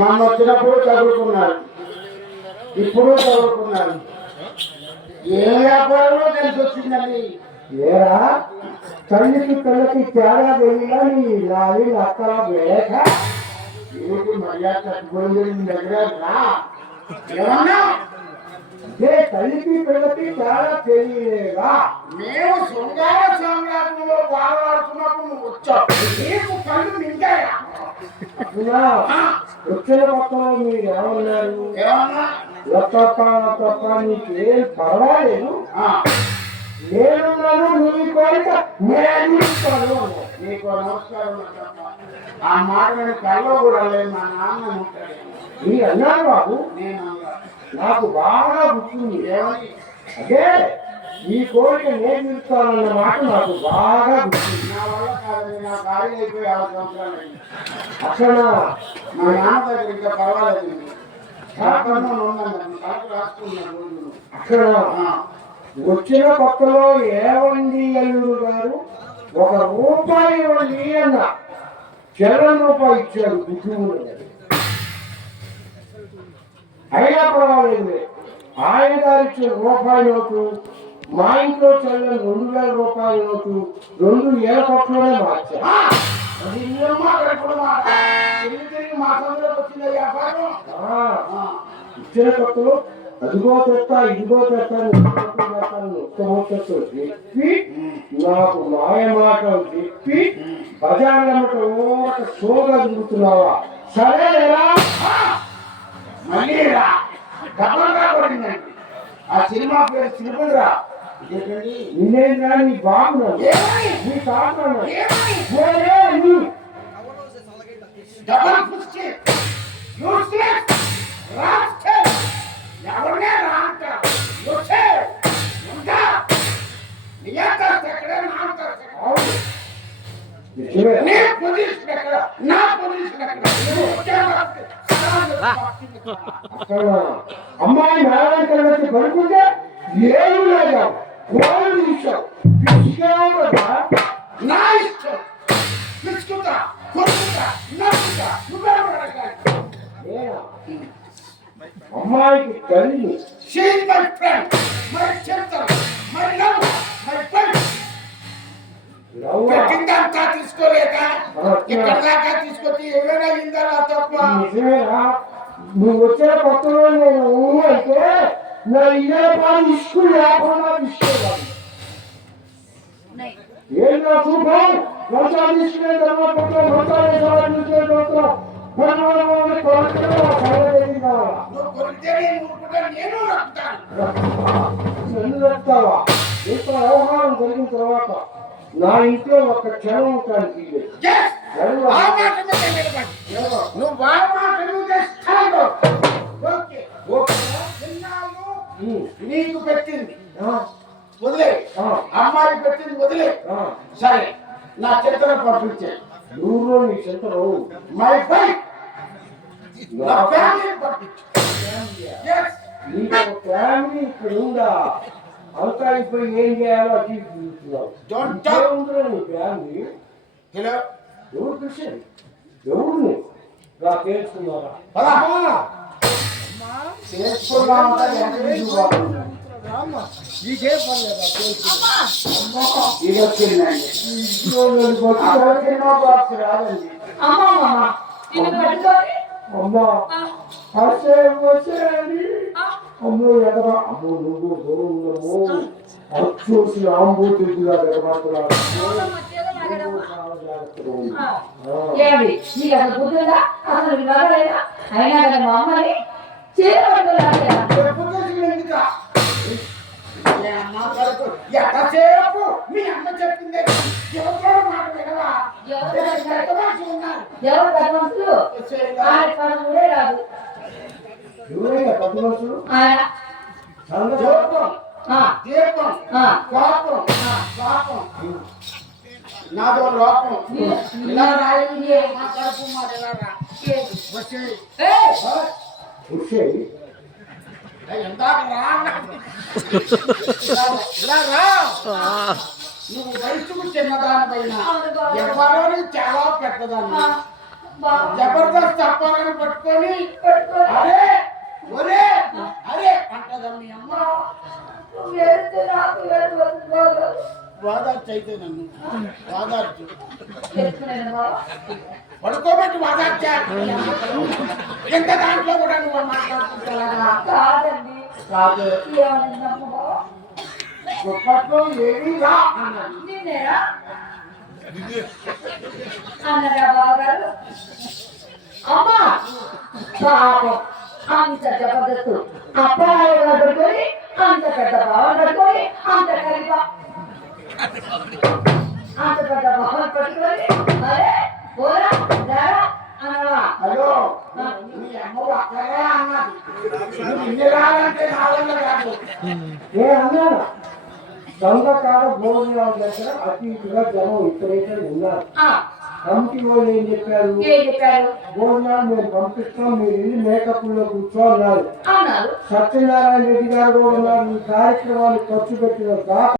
మొన్న వచ్చినప్పుడు చదువుకున్నారు, ఇప్పుడు చదువుకున్నారు. ఏ వ్యాపారంలో తెలిసి వచ్చిందండి? ఏరా తల్లికి పిల్లకి తేడా తెలియదా? నీ లాలి అక్కడ లేక ఏమిటి మర్యాద కట్టుకోండి దగ్గర రా. ఏమన్నా అంటే తల్లికి పిల్లకి తేడా తెలియలేదా? మేము శృంగార సామ్రాజ్యంలో వాడవాడుతున్నప్పుడు నువ్వు వచ్చావు, నీకు కళ్ళు నిండాయా? అసలా వచ్చిన పక్కన మీరు ఏమన్నారు? ఏమన్నా తప్ప నీకేం పర్వాలేదు, నేనున్నాను, నీ కోరిక నేను ఇస్తాను. నీకు నమస్కారం తప్ప ఆ మాట నేను కల్లో కూడా లేదు. మా నాన్న ఉంటాడు. మీరు అన్నారు బాబు, నేను నాకు బాగా గుర్తుంది. ఏమని అదే ఈ కోరిక నేను ఇస్తానన్న మాట నాకు బాగా గుర్తుంది. నా వల్ల కాదు, నా కార్యం అయిపోయి 6 సంవత్సరాలు అయింది. అక్కడ మా నాన్న దగ్గర ఇంకా పర్వాలేదు. రాసుకున్నాను. అక్కడ వచ్చిన కొత్తలో ఏవండి అల్లుడు గారు 1 రూపాయి ఇవ్వండి అన్న, ₹1 ఇచ్చారు బుద్ధుడు. అయినా పర్వాలేదు, ఆయన గారు ఇచ్చిన రూపాయి నోటు మా ఇంట్లో చెల్లని ₹2000 నోటు 2 ఏళ్ళ కొట్టలోనే మార్చారు. అది తిరిగి మా సందులోకి వచ్చింది వ్యాపారం. ఇచ్చిన కొత్తలో అదిగో తెస్తా ఇదిగో తెస్తాను చెప్పి నాకు మాయ మాటలు చెప్పి బజార్లమ్మట షోగా దిగుతున్నావా? సరేరా మళ్ళీ రా, డబ్బులుగా పడిందండి. ఆ సినిమా పేరు సినిమా. నేనేంద్రా నీ బాగున్నాను, నీ కాకున్నాను. డబల్ పుష్టి యూస్లెస్ రాస్కెల్. ఎవరినే రా అంటారు? వచ్చే ఉంటా నియంత్రణ ఎక్కడ, నా అంటారు నీ పొజిషన్ ఎక్కడ, నా పొజిషన్ ఎక్కడ? అమ్మాయి మేళానికి వచ్చి పడుకుంటే ఏమి లేదా కోళ్ళు తీసావు. నా ఇష్టం. పిలుచుకుంటా, కొడుకుంటా, నవ్వుతా, నువ్వెవరు అడగాలి? అమ్మాయికి తల్లి. She is my friend, my sister, my lover, my friend. పెట్టిందంతా తీసుకోలేక ఇక్కడ దాకా తీసుకొచ్చి ఏమైనా అయిందా తప్ప? నిజమేనా? నువ్వు వచ్చిన కొత్తలో నేను అయితే నా ఇదే పాలు స్కూల్ లేకుండా తీసుకోవాలి. ఏం నా చూపం వర్షాలు తీసుకునే తర్వాత చెప్తావా? ఇంత వ్యవహారం జరిగిన తర్వాత నా ఇంట్లో ఒక క్షణం ఉంటానికి నీకు పెట్టింది వదిలే, అమ్మాయి పెట్టింది వదిలే. సరే, నా చేతిలో పంపించే. ఊర్లో నీ చెంతలో మై బైక్ నా ఫ్యామిలీ పంపించు. నీకు ఫ్యామిలీ ఇక్కడ ఉందా? అంతా ఇప్పుడు ఏం చేయాలో అది ఉందిరా నీ ఫ్యామిలీ. హలో, ఎవరు కృష్ణ? ఎవరు రా తెలుసుకున్నారా? నీకే పర్లేదా? అమ్మా అమ్మో ఎదరా, అమ్మో నువ్వు దూరంలో చూసి ఆంబోతుగా ఎగబడుతున్నాడు. ఎంతసేపు మీ అమ్మ చెప్పిందే ఎవరో మాట వినవా? ఎవరు పెద్ద మనుషులు రాదు. ఎవరైనా పెద్ద మనుషులు దీపం కోపం పాపం నాదో లోపం. ఇలా రాయి మా కడుపు మాట ఇలా రా వచ్చేది ఎందాక రా ఇలా రా. నువ్వు వయసుకు చిన్నదాని పైన ఎవరో చాలా పెద్దదాన్ని. జబర్దస్త్ చెప్పాలని పట్టుకొని పట్టుకొని అరే ఒరే అరే అంటదా మీ అమ్మ నువ్వు వెళ్తే నాకు వెళ్ళదు వాదార్చి అయితే నన్ను వాదార్చి తెలుసుకున్నాను బాబా పడుకోబెట్టి వాదార్చా ఎంత దాంట్లో కూడా నువ్వు మాట్లాడుకుంటావా కాదండి కాదు ఏమన్నా బాబా దుప్పట్లో ఏమీ రా అన్నది నేనేరా అన్నదా బావగారు అమ్మా పాపం అంత జబర్దస్తు అబ్బాయి పట్టుకొని అంత పెద్ద బావ పట్టుకొని అంత కలిప అంత పెద్ద బావ పట్టుకొని అరే పోరా రారా అన్నవా హలో మీ అమ్మ అక్కడే అన్నది నువ్వు ఇన్ని రాలంటే నా వల్ల కాదు నేను అన్నాను సంఘకాల భోజనాల దగ్గర అతి ఇటుగా జనం విపరీతంగా ఉన్నారు. కమిటీ వాళ్ళు ఏం చెప్పారు? ఏం చెప్పారు? భోజనాలు మేము పంపిస్తాం, మీరు ఇల్లు మేకప్ లో కూర్చోన్నారు. అన్నారు సత్యనారాయణ రెడ్డి గారు కూడా ఉన్నారు. ఈ కార్యక్రమాన్ని ఖర్చు పెట్టిన దాకా